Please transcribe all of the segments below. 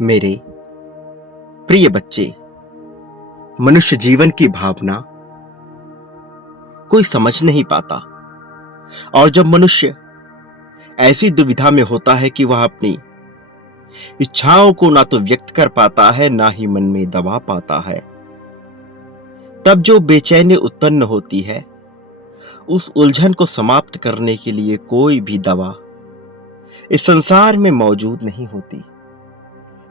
मेरे प्रिय बच्चे, मनुष्य जीवन की भावना कोई समझ नहीं पाता। और जब मनुष्य ऐसी दुविधा में होता है कि वह अपनी इच्छाओं को ना तो व्यक्त कर पाता है, ना ही मन में दबा पाता है, तब जो बेचैनी उत्पन्न होती है, उस उलझन को समाप्त करने के लिए कोई भी दवा इस संसार में मौजूद नहीं होती।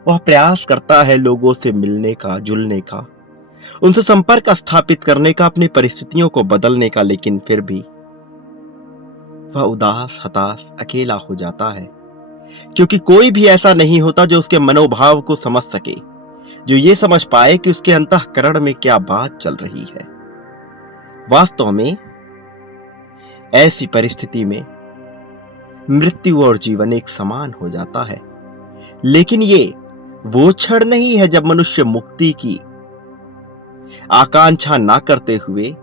वह प्रयास करता है लोगों से मिलने का, जुलने का, उनसे संपर्क स्थापित करने का, अपनी परिस्थितियों को बदलने का, लेकिन फिर भी वह उदास, हताश, अकेला हो जाता है, क्योंकि कोई भी ऐसा नहीं होता जो उसके मनोभाव को समझ सके, जो ये समझ पाए कि उसके अंतःकरण में क्या बात चल रही है। वास्तव में ऐसी परिस्थिति में मृत्यु और जीवन एक समान हो जाता है। लेकिन ये वो क्षण नहीं है जब मनुष्य मुक्ति की आकांक्षा ना करते हुए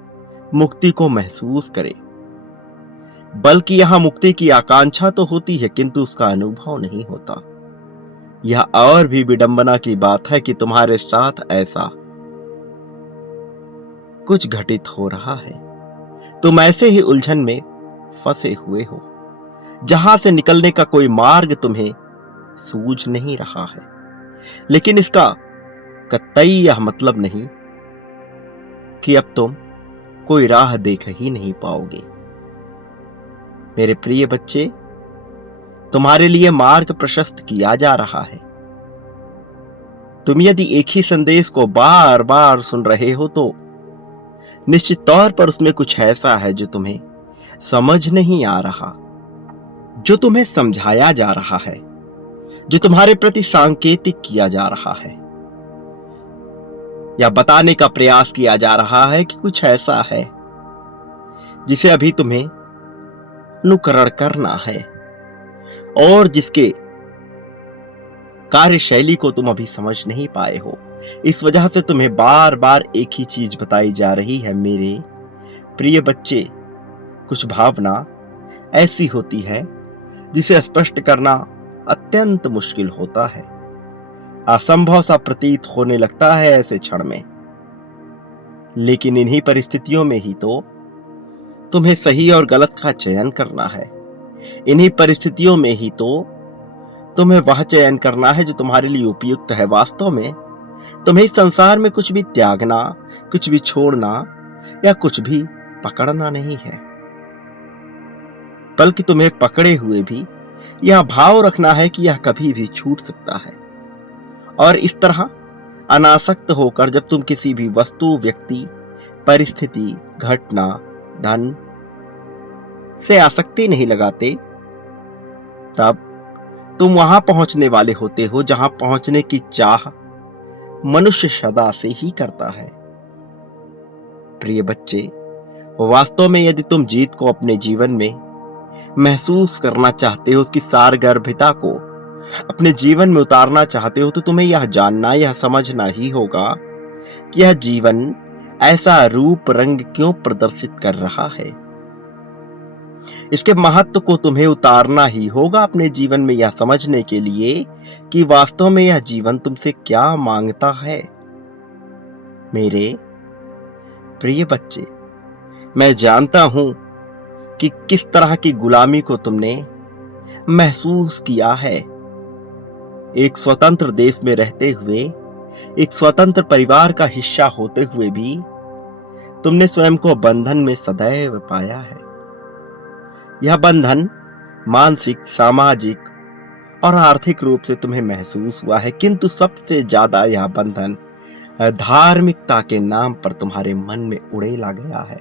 मुक्ति को महसूस करे, बल्कि यहां मुक्ति की आकांक्षा तो होती है, किंतु उसका अनुभव नहीं होता। यह और भी विडंबना की बात है कि तुम्हारे साथ ऐसा कुछ घटित हो रहा है। तुम ऐसे ही उलझन में फंसे हुए हो, जहां से निकलने का कोई मार्ग तुम्हें सूझ नहीं रहा है। लेकिन इसका कतई यह मतलब नहीं कि अब तुम कोई राह देख ही नहीं पाओगे। मेरे प्रिय बच्चे, तुम्हारे लिए मार्ग प्रशस्त किया जा रहा है। तुम यदि एक ही संदेश को बार बार सुन रहे हो तो निश्चित तौर पर उसमें कुछ ऐसा है जो तुम्हें समझ नहीं आ रहा, जो तुम्हें समझाया जा रहा है, जो तुम्हारे प्रति सांकेतिक किया जा रहा है, या बताने का प्रयास किया जा रहा है कि कुछ ऐसा है जिसे अभी तुम्हें अनुकरण करना है, और जिसके कार्यशैली को तुम अभी समझ नहीं पाए हो। इस वजह से तुम्हें बार बार एक ही चीज बताई जा रही है। मेरे प्रिय बच्चे, कुछ भावना ऐसी होती है जिसे स्पष्ट करना अत्यंत मुश्किल होता है, असंभव सा प्रतीत होने लगता है ऐसे क्षण में। लेकिन इन्हीं परिस्थितियों में ही तो तुम्हें सही और गलत का चयन करना है। इन्हीं परिस्थितियों में ही तो तुम्हें वह चयन करना है जो तुम्हारे लिए उपयुक्त है। वास्तव में तुम्हें इस संसार में कुछ भी त्यागना, कुछ भी छोड़ना या कुछ भी पकड़ना नहीं है, बल्कि तुम्हें पकड़े हुए भी यह भाव रखना है कि यह कभी भी छूट सकता है। और इस तरह अनासक्त होकर जब तुम किसी भी वस्तु, व्यक्ति, परिस्थिति, घटना, धन से आसक्ति नहीं लगाते, तब तुम वहां पहुंचने वाले होते हो जहां पहुंचने की चाह मनुष्य सदा से ही करता है। प्रिय बच्चे, वास्तव में यदि तुम जीत को अपने जीवन में महसूस करना चाहते हो, उसकी सारगर्भिता को अपने जीवन में उतारना चाहते हो, तो तुम्हें यह जानना, यह समझना ही होगा कि यह जीवन ऐसा रूप रंग क्यों प्रदर्शित कर रहा है। इसके महत्व को तुम्हें उतारना ही होगा अपने जीवन में, यह समझने के लिए कि वास्तव में यह जीवन तुमसे क्या मांगता है। मेरे प्रिय बच्चे, मैं जानता हूं कि किस तरह की गुलामी को तुमने महसूस किया है। एक स्वतंत्र देश में रहते हुए, एक स्वतंत्र परिवार का हिस्सा होते हुए भी तुमने स्वयं को बंधन में सदैव पाया है। यह बंधन मानसिक, सामाजिक और आर्थिक रूप से तुम्हें महसूस हुआ है, किंतु सबसे ज्यादा यह बंधन धार्मिकता के नाम पर तुम्हारे मन में उड़ेला गया है।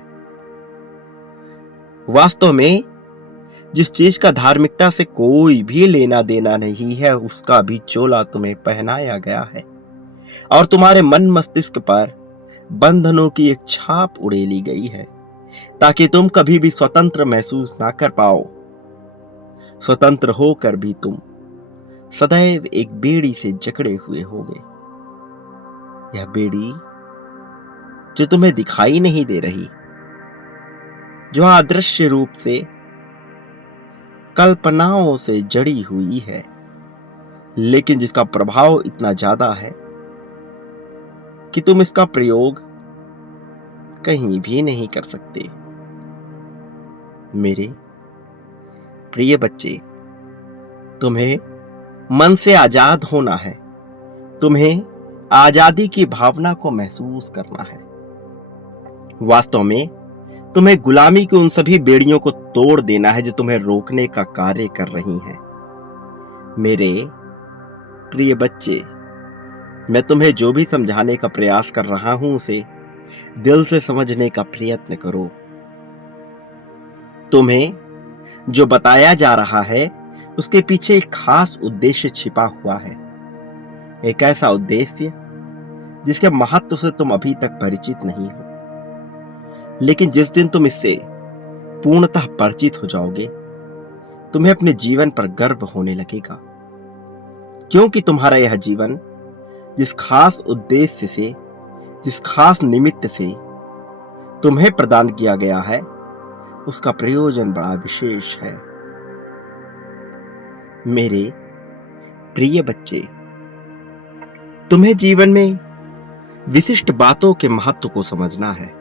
वास्तव में जिस चीज का धार्मिकता से कोई भी लेना देना नहीं है, उसका भी चोला तुम्हें पहनाया गया है, और तुम्हारे मन मस्तिष्क पर बंधनों की एक छाप उड़ेली गई है, ताकि तुम कभी भी स्वतंत्र महसूस ना कर पाओ। स्वतंत्र होकर भी तुम सदैव एक बेड़ी से जकड़े हुए होगे। यह बेड़ी जो तुम्हें दिखाई नहीं दे रही, जो अदृश्य रूप से कल्पनाओं से जड़ी हुई है, लेकिन जिसका प्रभाव इतना ज्यादा है कि तुम इसका प्रयोग कहीं भी नहीं कर सकते। मेरे प्रिय बच्चे, तुम्हें मन से आजाद होना है। तुम्हें आजादी की भावना को महसूस करना है। वास्तव में तुम्हें गुलामी की उन सभी बेड़ियों को तोड़ देना है जो तुम्हें रोकने का कार्य कर रही हैं। मेरे प्रिय बच्चे, मैं तुम्हें जो भी समझाने का प्रयास कर रहा हूं उसे दिल से समझने का प्रयत्न करो। तुम्हें जो बताया जा रहा है उसके पीछे एक खास उद्देश्य छिपा हुआ है। एक ऐसा उद्देश्य जिसके महत्व से तुम अभी तक परिचित नहीं हो, लेकिन जिस दिन तुम इससे पूर्णतः परिचित हो जाओगे, तुम्हें अपने जीवन पर गर्व होने लगेगा, क्योंकि तुम्हारा यह जीवन जिस खास उद्देश्य से, जिस खास निमित्त से तुम्हें प्रदान किया गया है, उसका प्रयोजन बड़ा विशेष है। मेरे प्रिय बच्चे, तुम्हें जीवन में विशिष्ट बातों के महत्व को समझना है।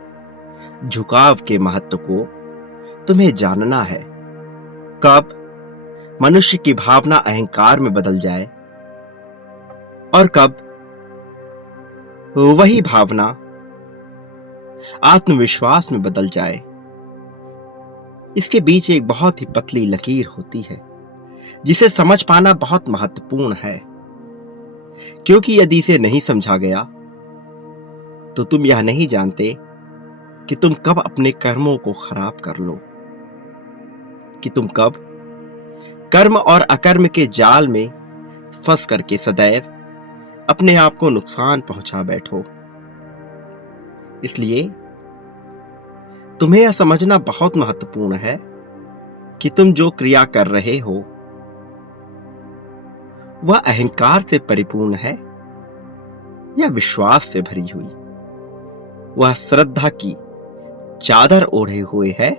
झुकाव के महत्व को तुम्हें जानना है। कब मनुष्य की भावना अहंकार में बदल जाए और कब वही भावना आत्मविश्वास में बदल जाए, इसके बीच एक बहुत ही पतली लकीर होती है जिसे समझ पाना बहुत महत्वपूर्ण है, क्योंकि यदि इसे नहीं समझा गया तो तुम यह नहीं जानते कि तुम कब अपने कर्मों को खराब कर लो, कि तुम कब कर्म और अकर्म के जाल में फंस करके सदैव अपने आप को नुकसान पहुंचा बैठो। इसलिए तुम्हें यह समझना बहुत महत्वपूर्ण है कि तुम जो क्रिया कर रहे हो वह अहंकार से परिपूर्ण है या विश्वास से भरी हुई, वह श्रद्धा की चादर ओढ़े हुए है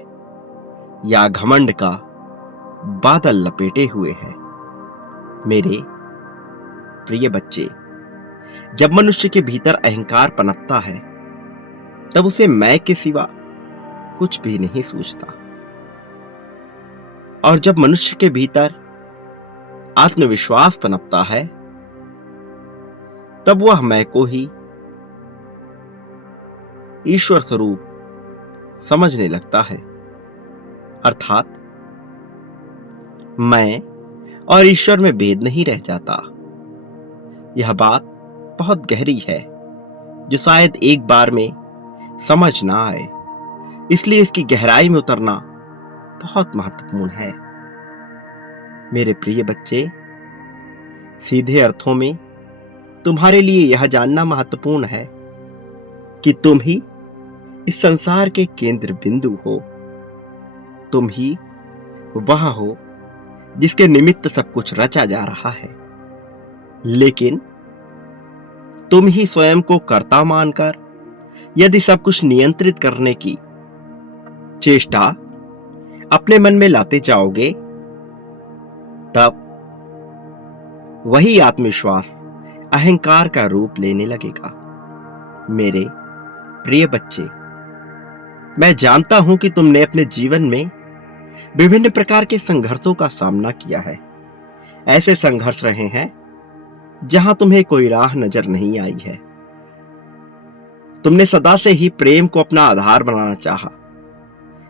या घमंड का बादल लपेटे हुए है। मेरे प्रिय बच्चे, जब मनुष्य के भीतर अहंकार पनपता है तब उसे मैं के सिवा कुछ भी नहीं सूझता, और जब मनुष्य के भीतर आत्मविश्वास पनपता है तब वह मैं को ही ईश्वर स्वरूप समझने लगता है। अर्थात मैं और ईश्वर में भेद नहीं रह जाता। यह बात बहुत गहरी है जो शायद एक बार में समझ ना आए, इसलिए इसकी गहराई में उतरना बहुत महत्वपूर्ण है। मेरे प्रिय बच्चे, सीधे अर्थों में तुम्हारे लिए यह जानना महत्वपूर्ण है कि तुम ही इस संसार के केंद्र बिंदु हो। तुम ही वह हो जिसके निमित्त सब कुछ रचा जा रहा है, लेकिन तुम ही स्वयं को कर्ता मानकर यदि सब कुछ नियंत्रित करने की चेष्टा अपने मन में लाते जाओगे, तब वही आत्मविश्वास अहंकार का रूप लेने लगेगा। मेरे प्रिय बच्चे, मैं जानता हूं कि तुमने अपने जीवन में विभिन्न प्रकार के संघर्षों का सामना किया है। ऐसे संघर्ष रहे हैं जहां तुम्हें कोई राह नजर नहीं आई है। तुमने सदा से ही प्रेम को अपना आधार बनाना चाहा,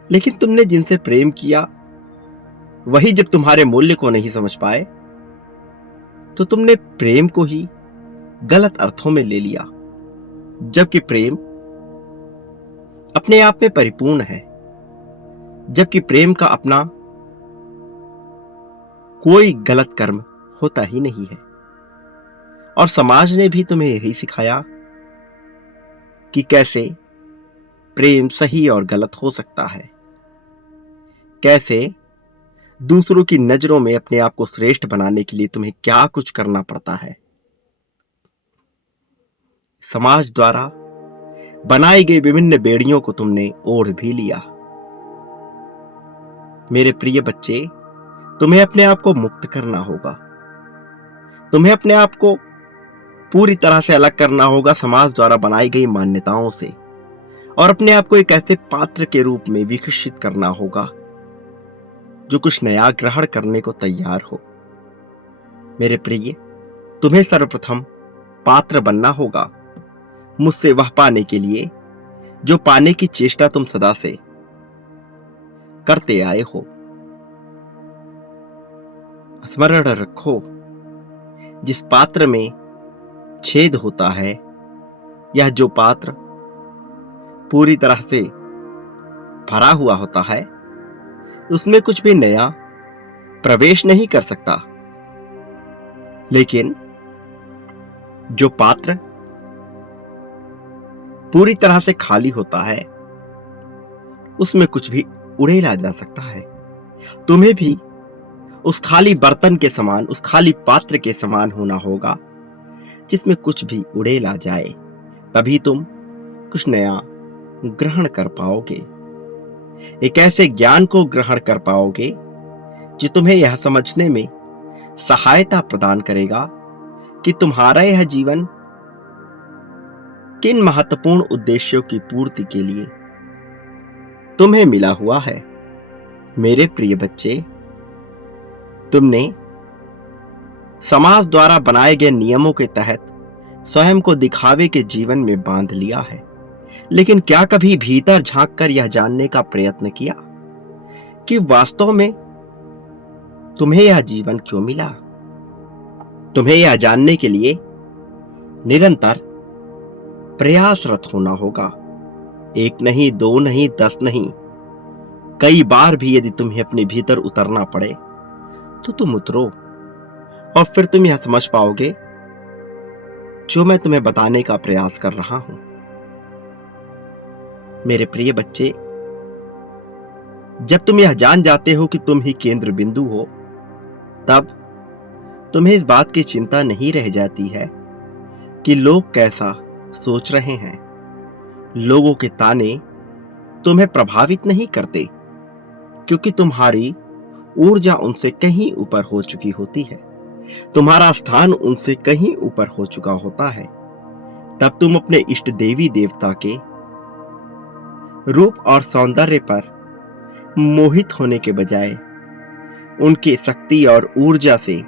लेकिन तुमने जिनसे प्रेम किया वही जब तुम्हारे मूल्य को नहीं समझ पाए तो तुमने प्रेम को ही गलत अर्थों में ले लिया, जबकि प्रेम अपने आप में परिपूर्ण है, जबकि प्रेम का अपना कोई गलत कर्म होता ही नहीं है। और समाज ने भी तुम्हें यही सिखाया कि कैसे प्रेम सही और गलत हो सकता है, कैसे दूसरों की नजरों में अपने आप को श्रेष्ठ बनाने के लिए तुम्हें क्या कुछ करना पड़ता है। समाज द्वारा बनाई गई विभिन्न बेड़ियों को तुमने ओढ़ भी लिया। मेरे प्रिय बच्चे, तुम्हें अपने आप को मुक्त करना होगा। तुम्हें अपने आप को पूरी तरह से अलग करना होगा समाज द्वारा बनाई गई मान्यताओं से और अपने आप को एक ऐसे पात्र के रूप में विकसित करना होगा जो कुछ नया ग्रहण करने को तैयार हो। मेरे प्रिय, तुम्हें सर्वप्रथम पात्र बनना होगा मुझसे वह पाने के लिए जो पाने की चेष्टा तुम सदा से करते आए हो। स्मरण रखो, जिस पात्र में छेद होता है, यह जो पात्र पूरी तरह से भरा हुआ होता है, उसमें कुछ भी नया प्रवेश नहीं कर सकता। लेकिन जो पात्र पूरी तरह से खाली होता है, उसमें कुछ भी उड़ेला जा सकता है। तुम्हें भी उस खाली बर्तन के समान, उस खाली पात्र के समान होना होगा जिसमें कुछ भी उड़ेला जाए, तभी तुम कुछ नया ग्रहण कर पाओगे। एक ऐसे ज्ञान को ग्रहण कर पाओगे जो तुम्हें यह समझने में सहायता प्रदान करेगा कि तुम्हारा यह जीवन किन महत्वपूर्ण उद्देश्यों की पूर्ति के लिए तुम्हें मिला हुआ है। मेरे प्रिय बच्चे, तुमने समाज द्वारा बनाए गए नियमों के तहत स्वयं को दिखावे के जीवन में बांध लिया है, लेकिन क्या कभी भीतर झांककर यह जानने का प्रयत्न किया कि वास्तव में तुम्हें यह जीवन क्यों मिला? तुम्हें यह जानने के लिए निरंतर प्रयासरत होना होगा। एक नहीं, दो नहीं, 10 नहीं, कई बार भी यदि तुम्हें अपने भीतर उतरना पड़े तो तुम उतरो और फिर तुम यह समझ पाओगे जो मैं तुम्हें बताने का प्रयास कर रहा हूं। मेरे प्रिय बच्चे, जब तुम यह जान जाते हो कि तुम ही केंद्र बिंदु हो, तब तुम्हें इस बात की चिंता नहीं रह जाती है कि लोग कैसा सोच रहे हैं। लोगों के ताने तुम्हें प्रभावित नहीं करते, क्योंकि तुम्हारी ऊर्जा उनसे कहीं ऊपर हो चुकी होती है, तुम्हारा स्थान उनसे कहीं ऊपर हो चुका होता है। तब तुम अपने इष्ट देवी देवता के रूप और सौंदर्य पर मोहित होने के बजाय उनकी शक्ति और ऊर्जा से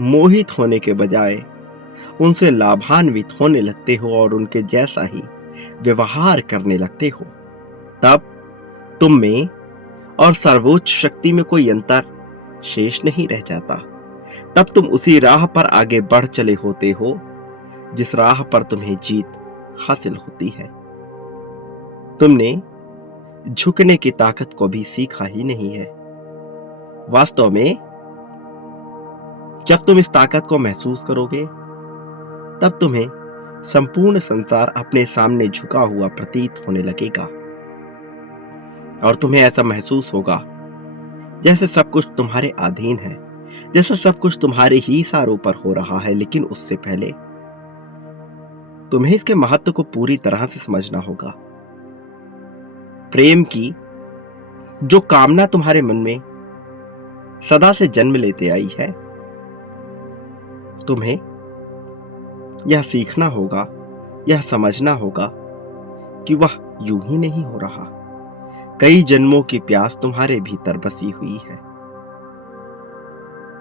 मोहित होने के बजाय उनसे लाभान्वित होने लगते हो और उनके जैसा ही व्यवहार करने लगते हो। तब तुम में और सर्वोच्च शक्ति में कोई अंतर शेष नहीं रह जाता। तब तुम उसी राह पर आगे बढ़ चले होते हो जिस राह पर तुम्हें जीत हासिल होती है। तुमने झुकने की ताकत को भी सीखा ही नहीं है। वास्तव में जब तुम इस ताकत को महसूस करोगे, तब तुम्हें संपूर्ण संसार अपने सामने झुका हुआ प्रतीत होने लगेगा और तुम्हें ऐसा महसूस होगा जैसे सब कुछ तुम्हारे अधीन है, जैसे सब कुछ तुम्हारे ही इशारों पर हो रहा है। लेकिन उससे पहले तुम्हें इसके महत्व को पूरी तरह से समझना होगा। प्रेम की जो कामना तुम्हारे मन में सदा से जन्म लेते आई है, तुम्हें यह सीखना होगा, यह समझना होगा कि वह यूं ही नहीं हो रहा। कई जन्मों की प्यास तुम्हारे भीतर बसी हुई है।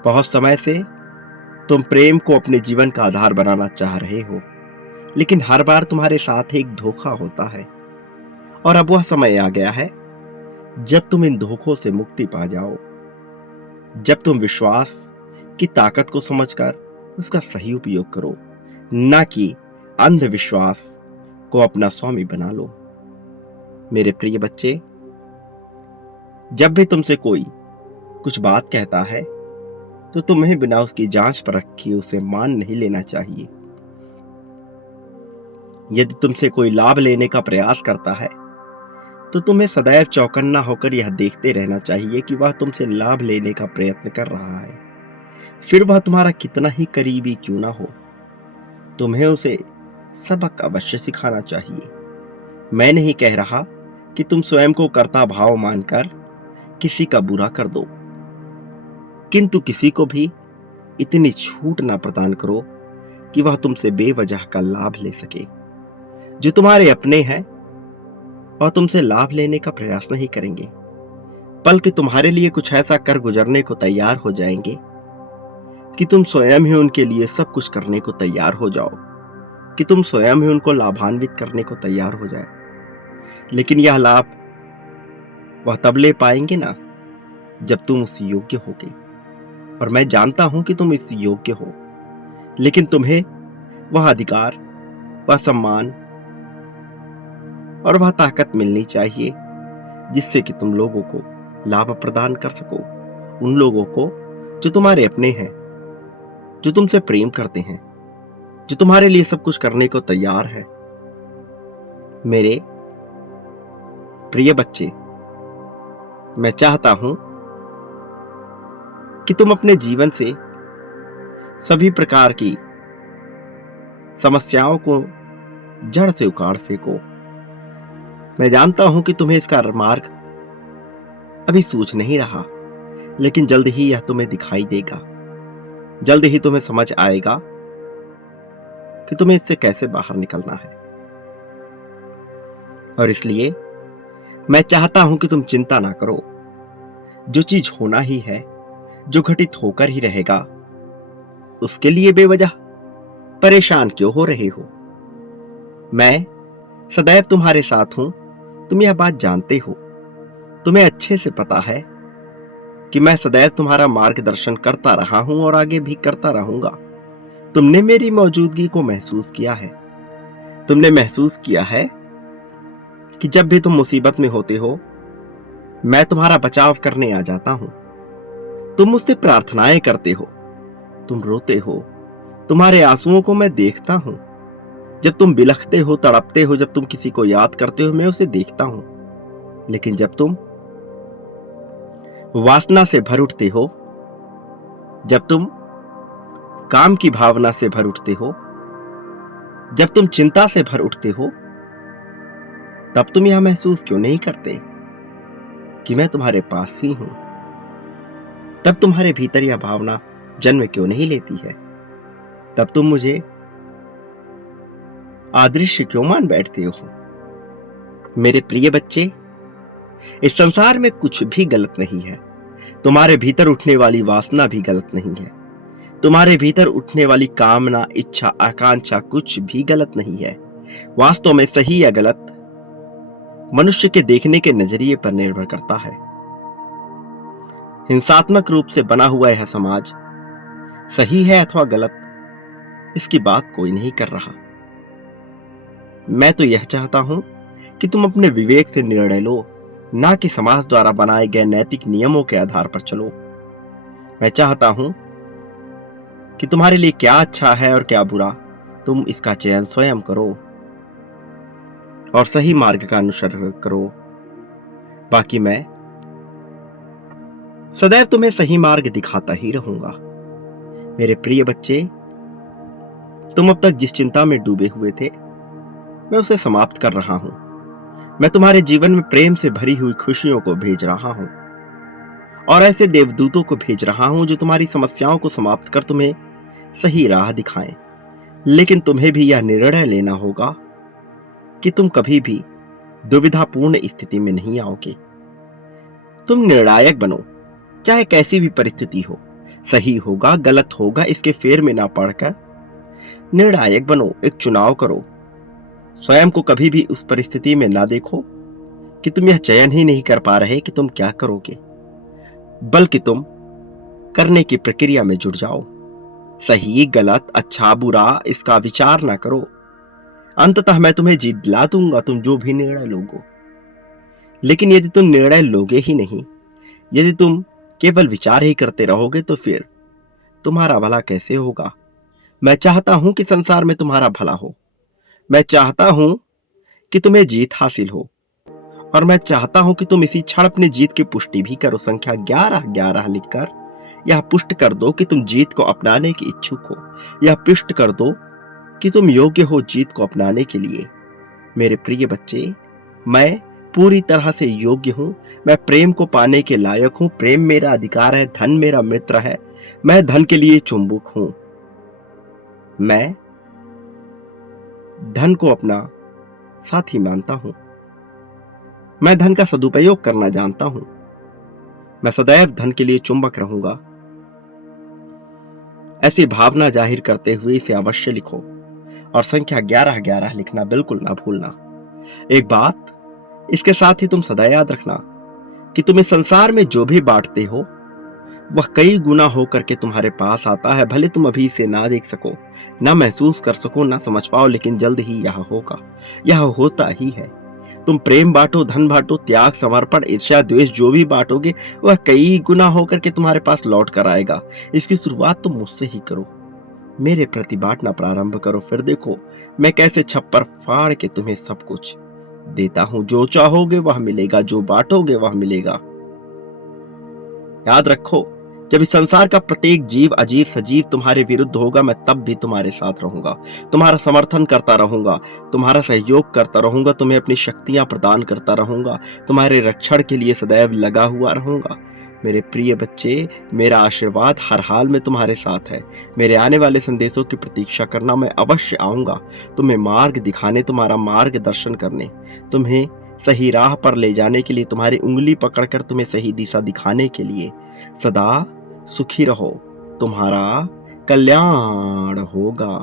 बहुत समय से तुम प्रेम को अपने जीवन का आधार बनाना चाह रहे हो, लेकिन हर बार तुम्हारे साथ एक धोखा होता है। और अब वह समय आ गया है जब तुम इन धोखों से मुक्ति पा जाओ, जब तुम विश्वास की ताकत को समझकर उसका सही उपयोग करो, न कि अंधविश्वास को अपना स्वामी बना लो। मेरे प्रिय बच्चे, जब भी तुमसे कोई कुछ बात कहता है तो तुम्हें बिना उसकी जांच परख किए उसे मान नहीं लेना चाहिए। यदि तुमसे कोई लाभ लेने का प्रयास करता है तो तुम्हें सदैव चौकन्ना होकर यह देखते रहना चाहिए कि वह तुमसे लाभ लेने का प्रयत्न कर रहा है, फिर वह तुम्हारा कितना ही करीबी क्यों ना हो। तुम्हें उसे सबक अवश्य सिखाना चाहिए। मैं नहीं कह रहा कि तुम स्वयं को कर्ता भाव मानकर किसी का बुरा कर दो, किंतु किसी को भी इतनी छूट ना प्रदान करो कि वह तुमसे बेवजह का लाभ ले सके। जो तुम्हारे अपने हैं और तुमसे लाभ लेने का प्रयास नहीं करेंगे, बल्कि तुम्हारे लिए कुछ ऐसा कर गुजरने को तैयार हो जाएंगे कि तुम स्वयं ही उनके लिए सब कुछ करने को तैयार हो जाओ, कि तुम स्वयं ही उनको लाभान्वित करने को तैयार हो जाए। लेकिन यह लाभ वह तब ले पाएंगे ना जब तुम उस योग्य होगे। और मैं जानता हूं कि तुम इस योग्य हो, लेकिन तुम्हें वह अधिकार, वह सम्मान और वह ताकत मिलनी चाहिए जिससे कि तुम लोगों को लाभ प्रदान कर सको। उन लोगों को जो तुम्हारे अपने हैं, जो तुमसे प्रेम करते हैं, जो तुम्हारे लिए सब कुछ करने को तैयार है। मेरे प्रिय बच्चे, मैं चाहता हूं कि तुम अपने जीवन से सभी प्रकार की समस्याओं को जड़ से उखाड़ फेंको। मैं जानता हूं कि तुम्हें इसका मार्ग अभी सूझ नहीं रहा, लेकिन जल्द ही यह तुम्हें दिखाई देगा। जल्द ही तुम्हें समझ आएगा कि तुम्हें इससे कैसे बाहर निकलना है। और इसलिए मैं चाहता हूं कि तुम चिंता ना करो। जो चीज होना ही है, जो घटित होकर ही रहेगा, उसके लिए बेवजह परेशान क्यों हो रहे हो। मैं सदैव तुम्हारे साथ हूं। तुम यह बात जानते हो। तुम्हें अच्छे से पता है कि मैं सदैव तुम्हारा मार्गदर्शन करता रहा हूं और आगे भी करता रहूंगा। तुमने मेरी मौजूदगी को महसूस किया है। तुमने महसूस किया है कि जब भी तुम मुसीबत में होते हो, मैं तुम्हारा बचाव करने आ जाता हूं। तुम मुझसे प्रार्थनाएं करते हो, तुम रोते हो, तुम्हारे आंसुओं को मैं देखता हूं। जब तुम बिलखते हो, तड़पते हो, जब तुम किसी को याद करते हो, मैं उसे देखता हूं। लेकिन जब तुम वासना से भर उठते हो, जब तुम काम की भावना से भर उठते हो, जब तुम चिंता से भर उठते हो, तब तुम यह महसूस क्यों नहीं करते कि मैं तुम्हारे पास ही हूं। तब तुम्हारे भीतर यह भावना जन्म क्यों नहीं लेती है। तब तुम मुझे अदृश्य क्यों मान बैठते हो। मेरे प्रिय बच्चे, इस संसार में कुछ भी गलत नहीं है। तुम्हारे भीतर उठने वाली वासना भी गलत नहीं है। तुम्हारे भीतर उठने वाली कामना, इच्छा, आकांक्षा कुछ भी गलत नहीं है। वास्तव में सही या गलत मनुष्य के देखने के नजरिए पर निर्भर करता है। हिंसात्मक रूप से बना हुआ यह समाज सही है अथवा गलत, इसकी बात कोई नहीं कर रहा। मैं तो यह चाहता हूं कि तुम अपने विवेक से निर्णय लो, ना कि समाज द्वारा बनाए गए नैतिक नियमों के आधार पर चलो। मैं चाहता हूं कि तुम्हारे लिए क्या अच्छा है और क्या बुरा, तुम इसका चयन स्वयं करो और सही मार्ग का अनुसरण करो। बाकी मैं सदैव तुम्हें सही मार्ग दिखाता ही रहूंगा। मेरे प्रिय बच्चे, तुम अब तक जिस चिंता में डूबे हुए थे, मैं उसे समाप्त कर रहा हूं। मैं तुम्हारे जीवन में प्रेम से भरी हुई खुशियों को भेज रहा हूं और ऐसे देवदूतों को भेज रहा हूं जो तुम्हारी समस्याओं को समाप्त कर तुम्हें सही राह दिखाएं। लेकिन तुम्हें भी यह निर्णय लेना होगा कि तुम कभी भी दुविधापूर्ण स्थिति में नहीं आओगे। तुम निर्णायक बनो, चाहे कैसी भी परिस्थिति हो। सही होगा, गलत होगा, इसके फेर में ना पड़कर निर्णायक बनो। एक चुनाव करो। स्वयं को कभी भी उस परिस्थिति में ना देखो कि तुम यह चयन ही नहीं कर पा रहे कि तुम क्या करोगे, बल्कि तुम करने की प्रक्रिया में जुट जाओ। सही, गलत, अच्छा, बुरा, इसका विचार ना करो। अंततः मैं तुम्हें जीत दिला दूंगा, तुम जो भी निर्णय लोगे। लेकिन यदि तुम निर्णय लोगे ही नहीं, यदि तुम केवल विचार ही करते रहोगे, तो फिर तुम्हारा भला कैसे होगा। मैं चाहता हूं कि संसार में तुम्हारा भला हो। मैं चाहता हूं कि तुम्हें जीत हासिल हो, और मैं चाहता हूं कि तुम इसी क्षण अपनी जीत की पुष्टि भी करो। संख्या 1111 लिखकर यह पुष्ट कर दो कि तुम जीत को अपनाने के इच्छुक हो। यह पुष्ट कर दो कि तुम योग्य हो जीत को अपनाने के लिए। मेरे प्रिय बच्चे, मैं पूरी तरह से योग्य हूं। मैं प्रेम को पाने के लायक हूं। प्रेम मेरा अधिकार है, धन मेरा मित्र है। मैं धन के लिए चुंबक हूं। मैं धन को अपना साथी मानता हूं। मैं धन का सदुपयोग करना जानता हूं। मैं सदैव धन के लिए चुंबक रहूंगा। ऐसी भावना जाहिर करते हुए इसे अवश्य लिखो और संख्या 1111 लिखना बिल्कुल ना भूलना। एक बात इसके साथ ही तुम सदा याद रखना कि तुम इस संसार में जो भी बांटते हो वह कई गुना होकर के तुम्हारे पास आता है। भले तुम अभी इसे ना देख सको, ना महसूस कर सको, ना समझ पाओ, लेकिन जल्द ही यह होगा, यह होता ही है। तुम प्रेम बांटो, धन बांटो, त्याग, समर्पण, ईर्ष्या, द्वेष जो भी बांटोगे वह कई गुना होकर के तुम्हारे पास लौट कर आएगा। इसकी शुरुआत तुम मुझसे ही करो। मेरे प्रति बांटना प्रारंभ करो, फिर देखो मैं कैसे छप्पर फाड़ के तुम्हें सब कुछ देता हूं। जो चाहोगे वह मिलेगा, जो बांटोगे वह मिलेगा। याद रखो, जब इस संसार का प्रत्येक जीव अजीब सजीव तुम्हारे विरुद्ध होगा, मैं तब भी तुम्हारे साथ रहूंगा, तुम्हारा समर्थन करता रहूंगा, तुम्हारा सहयोग करता रहूंगा, तुम्हें अपनी शक्तियां प्रदान करता रहूंगा, तुम्हारे रक्षण के लिए सदैव लगा हुआ रहूंगा। मेरे प्रिय बच्चे, मेरा आशीर्वाद हर हाल में तुम्हारे साथ है। मेरे आने वाले संदेशों की प्रतीक्षा करना, मैं अवश्य आऊंगा तुम्हें मार्ग दिखाने, तुम्हारा मार्गदर्शन करने, तुम्हें सही राह पर ले जाने के लिए, तुम्हारी उंगली पकड़कर तुम्हें सही दिशा दिखाने के लिए। सदा सुखी रहो, तुम्हारा कल्याण होगा।